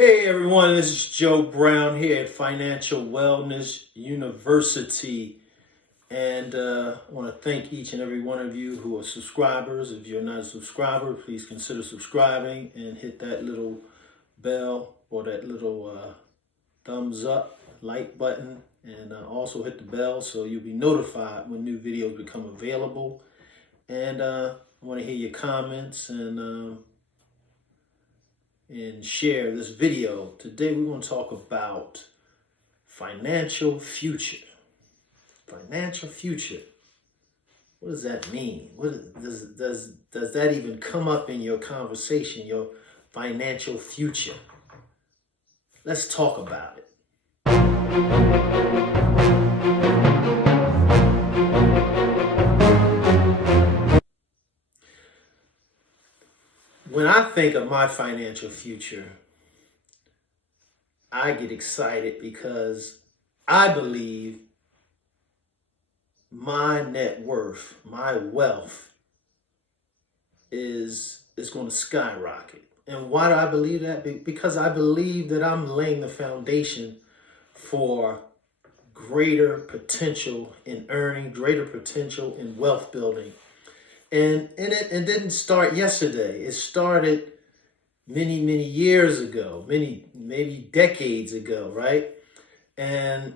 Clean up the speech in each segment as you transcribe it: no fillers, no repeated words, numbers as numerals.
Hey everyone, this is Joe Brown here at Financial Wellness University. And I want to thank each and every one of you who are subscribers. If you're not a subscriber, please consider subscribing and hit that little bell or that little thumbs up, like button. And also hit the bell so you'll be notified when new videos become available. And I want to hear your comments and share this video. Today we're going to talk about financial future. Financial future. What does that mean? Does that even come up in your conversation, your financial future? Let's talk about it. When I think of my financial future, I get excited because I believe my net worth, my wealth is going to skyrocket. And why do I believe that? Because I believe that I'm laying the foundation for greater potential in earning, greater potential in wealth building. And it didn't start yesterday. It started many, many years ago, maybe decades ago, right? And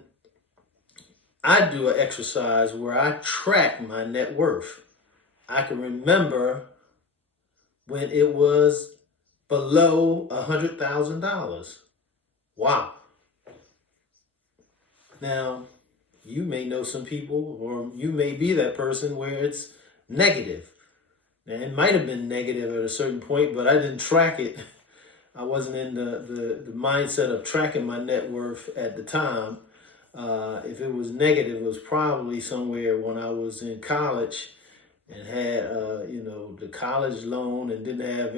I do an exercise where I track my net worth. I can remember when it was below $100,000. Wow. Now, you may know some people, or you may be that person where it's negative. And it might have been negative at a certain point, but I didn't track it. I wasn't in the mindset of tracking my net worth at the time. If it was negative, it was probably somewhere when I was in college and had the college loan and didn't have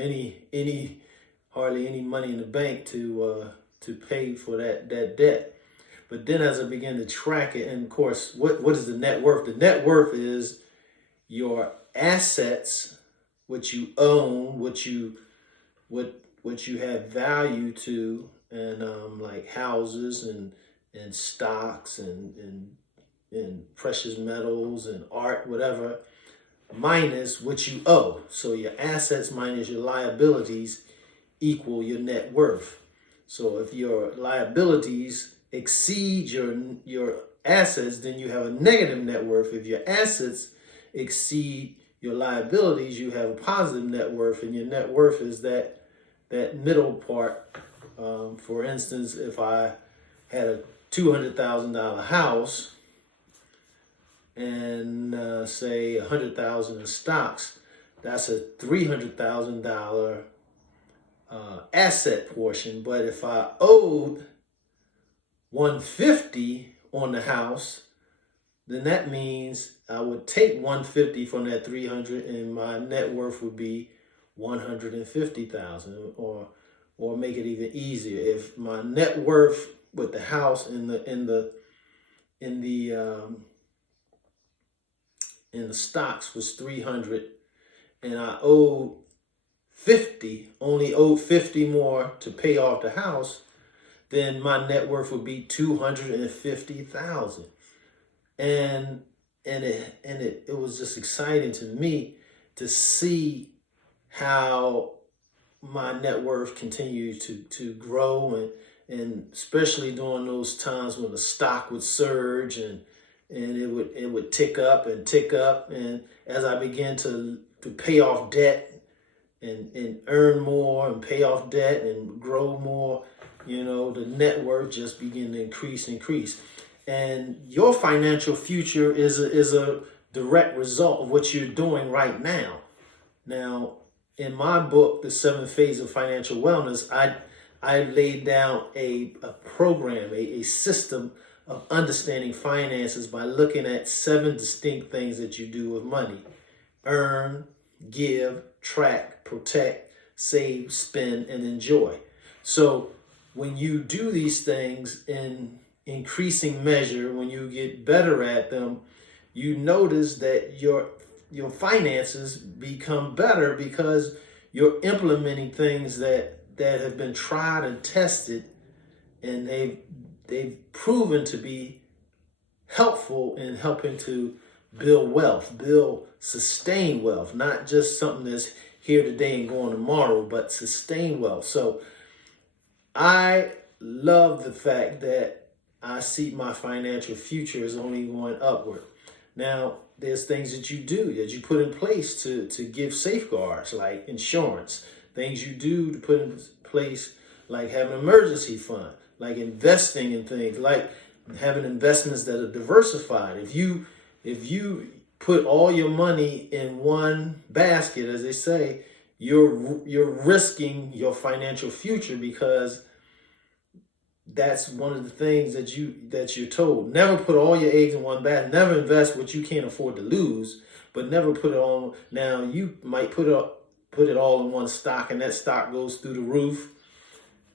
hardly any money in the bank to pay for that debt. But then as I began to track it, and of course, what is the net worth? The net worth is your assets, what you own, what you have value to, and like houses and stocks and precious metals and art, whatever, minus what you owe. So your assets minus your liabilities equal your net worth. So if your liabilities exceed your assets, then you have a negative net worth. If your assets exceed your liabilities, you have a positive net worth, and your net worth is that middle part. For instance, if I had a $200,000 house and say $100,000 in stocks, that's a $300,000 asset portion. But if I owed $150 on the house, then that means I would take $150 from that $300, and my net worth would be $150,000. Or make it even easier, if my net worth with the house in the stocks was $300, and I owed only owed $50 more to pay off the house, then my net worth would be $250,000. And it was just exciting to me to see how my net worth continued to grow, and especially during those times when the stock would surge and it would tick up, and as I began to pay off debt and earn more and pay off debt and grow more, the net worth just began to increase. And your financial future is a direct result of what you're doing right now. Now, in my book, The 7 Phases of Financial Wellness, I laid down a program, a system of understanding finances by looking at 7 distinct things that you do with money: earn, give, track, protect, save, spend, and enjoy. So when you do these things in increasing measure, when you get better at them, you notice that your finances become better because you're implementing things that that have been tried and tested, and they've proven to be helpful in helping to build wealth, build sustained wealth, not just something that's here today and going tomorrow, but sustain wealth. So I love the fact that I see my financial future is only going upward. Now, there's things that you do, that you put in place to give safeguards, like insurance, things you do to put in place, like having an emergency fund, like investing in things, like having investments that are diversified. If you put all your money in one basket, as they say, you're risking your financial future, because that's one of the things that you're told. Never put all your eggs in one basket. Never invest what you can't afford to lose, but never put it on. Now you might put it all in one stock, and that stock goes through the roof.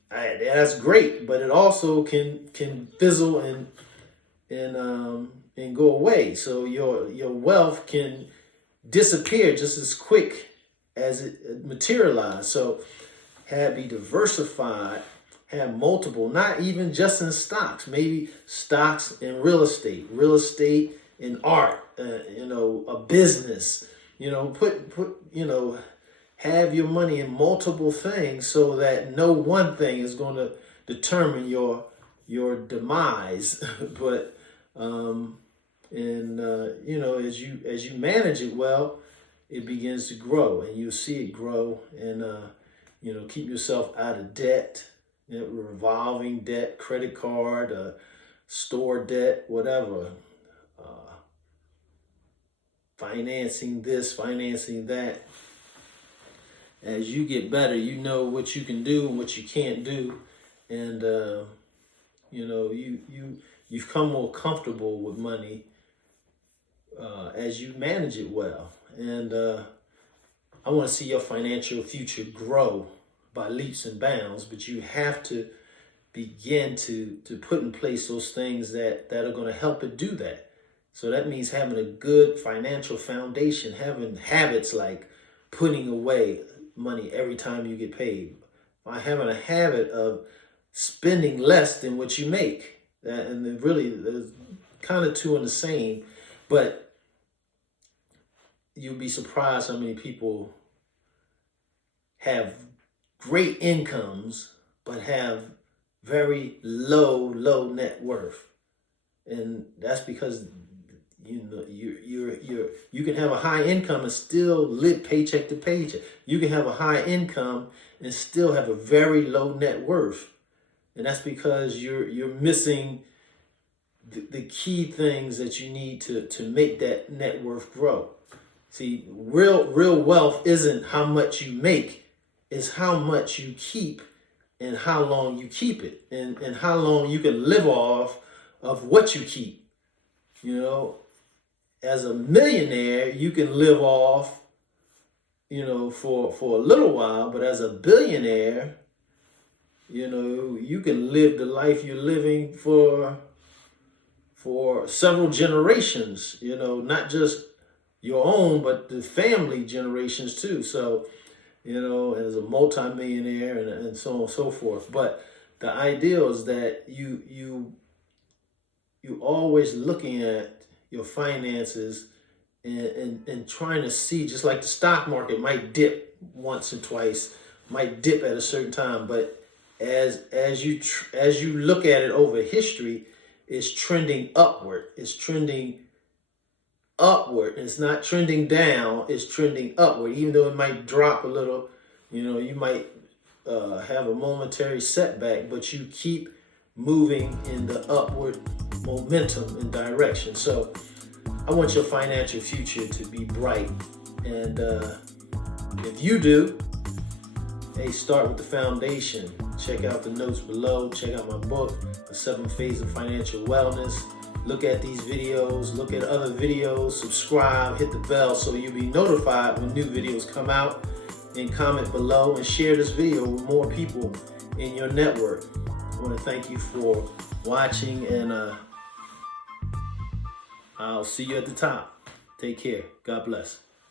That's great, but it also can fizzle and go away. So your wealth can disappear just as quick as it materialized. So be diversified, have multiple, not even just in stocks, maybe stocks in real estate in art, a business, have your money in multiple things, so that no one thing is going to determine your demise. But as you manage it well, it begins to grow, and you'll see it grow. And keep yourself out of debt, revolving debt, credit card, store debt, whatever, financing this, financing that. As you get better, you know what you can do and what you can't do, and you become more comfortable with money as you manage it well. And I want to see your financial future grow by leaps and bounds, but you have to begin to put in place those things that are going to help it do that. So that means having a good financial foundation, having habits like putting away money every time you get paid, by having a habit of spending less than what you make. And there's kind of two in the same, but you'll be surprised how many people have great incomes but have very low net worth. And that's because you can have a high income and still live paycheck to paycheck. You can have a high income and still have a very low net worth. And that's because you're missing the key things that you need to make that net worth grow. See, real wealth isn't how much you make, it's how much you keep and how long you keep it, and how long you can live off of what you keep. As a millionaire, you can live off, for a little while, but as a billionaire, you can live the life you're living for several generations, not just your own, but the family generations too. So, as a multimillionaire and so on and so forth. But the idea is that you always looking at your finances and trying to see, just like the stock market might dip once and twice, might dip at a certain time, but as you look at it over history, it's trending upward. It's trending upward. It's not trending down. It's trending upward. Even though it might drop a little, you might have a momentary setback, but you keep moving in the upward momentum and direction. So I want your financial future to be bright. And if you do, hey, start with the foundation. Check out the notes below. Check out my book, The 7 Phases of Financial Wellness. Look at these videos. Look at other videos. Subscribe. Hit the bell so you'll be notified when new videos come out. And comment below and share this video with more people in your network. I want to thank you for watching, and I'll see you at the top. Take care. God bless.